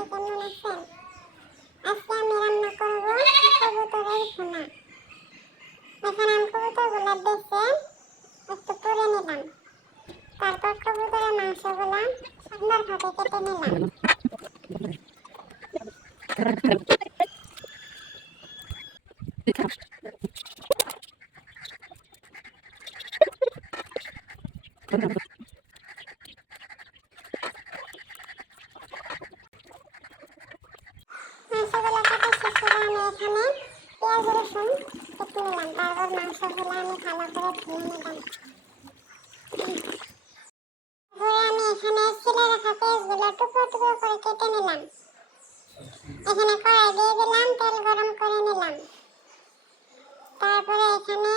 সবাই কেমন আছেন? আজকে আমি রান্না করব কবুতরের ভুনা। এখানে আমি কবুতরগুলো দেখে একটু পুড়ে নিলাম। তারপর কবুতরের মাংসগুলো সুন্দরভাবে কেটে নিলাম। মাংসগুলো কাটা শেষ করে আমি এখানে পেঁয়াজ রসুন কেটে নিলাম। তারপর মাংসগুলো আমি ভালো করে ধুয়ে নিলাম। আমি এখানে ছিলে রাখা পেঁয়াজগুলো টুকরো টুকরো করে কেটে নিলাম। এখানে কড়াই দিয়ে দিলাম, তেল গরম করে নিলাম। তারপরে এখানে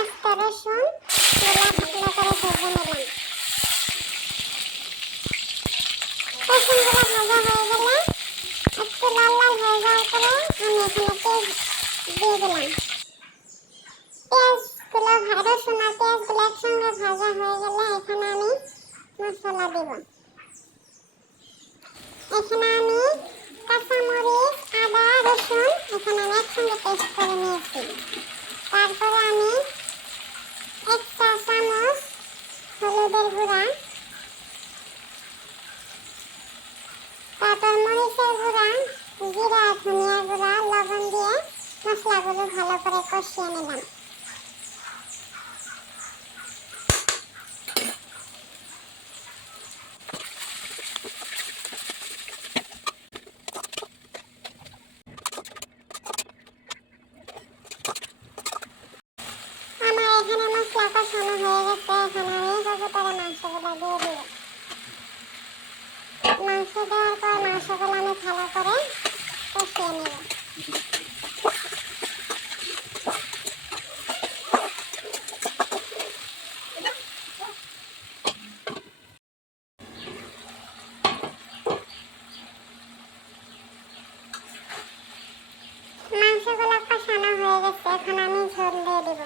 আস্ত রসুন গুলা ভালো করে ভেজে নিলাম। রসুনগুলো ভাজা হয়ে গেলে একটু লাল লাল হয়ে যাওয়ার পরে আমি এখানে পেঁয়াজ দিয়ে দিলাম। রসুন আর পেঁয়াজগুলো একসঙ্গে ভাজা হয়ে গেলে এখানে আমি মশলা দেব। এখানে আমি কাঁচামরিচ, আদা, রসুন এখানে আমি একসঙ্গে পেস্ট করে নিয়েছি। তারপরে আমি 1 চা চামচ হলুদের গুঁড়া, তারপর মরিচের গুঁড়া, জিরা, ধনিয়া গুঁড়া, লবণ দিয়ে মশলাগুলো ভালো করে কষিয়ে নিলাম। আমার এখানে মশলা কষানো হয়ে গেছে। এখন আমি কবুতরের মাংসগুলো দিয়ে দিব। মাংস দেওয়ার পর মাংসগুলো আমি ভালো করে কষিয়ে নেব। মাংসগুলো কষানো হয়ে গেছে। এখন আমি ঝোল দিয়ে দিব।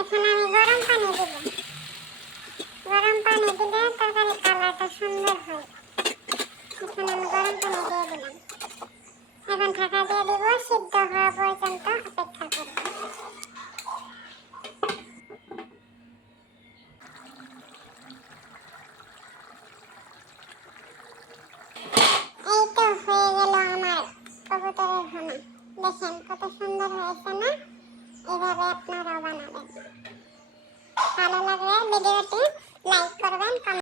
এখন আমি গরম পানি দিব। গরম পানি দিলে তরকারির কালারটা সুন্দর হয়। এখন আমি গরম পানি দিয়ে দিলাম। এখন ঢাকা দিয়ে দিব, সিদ্ধ হওয়া পর্যন্ত অপেক্ষা করব।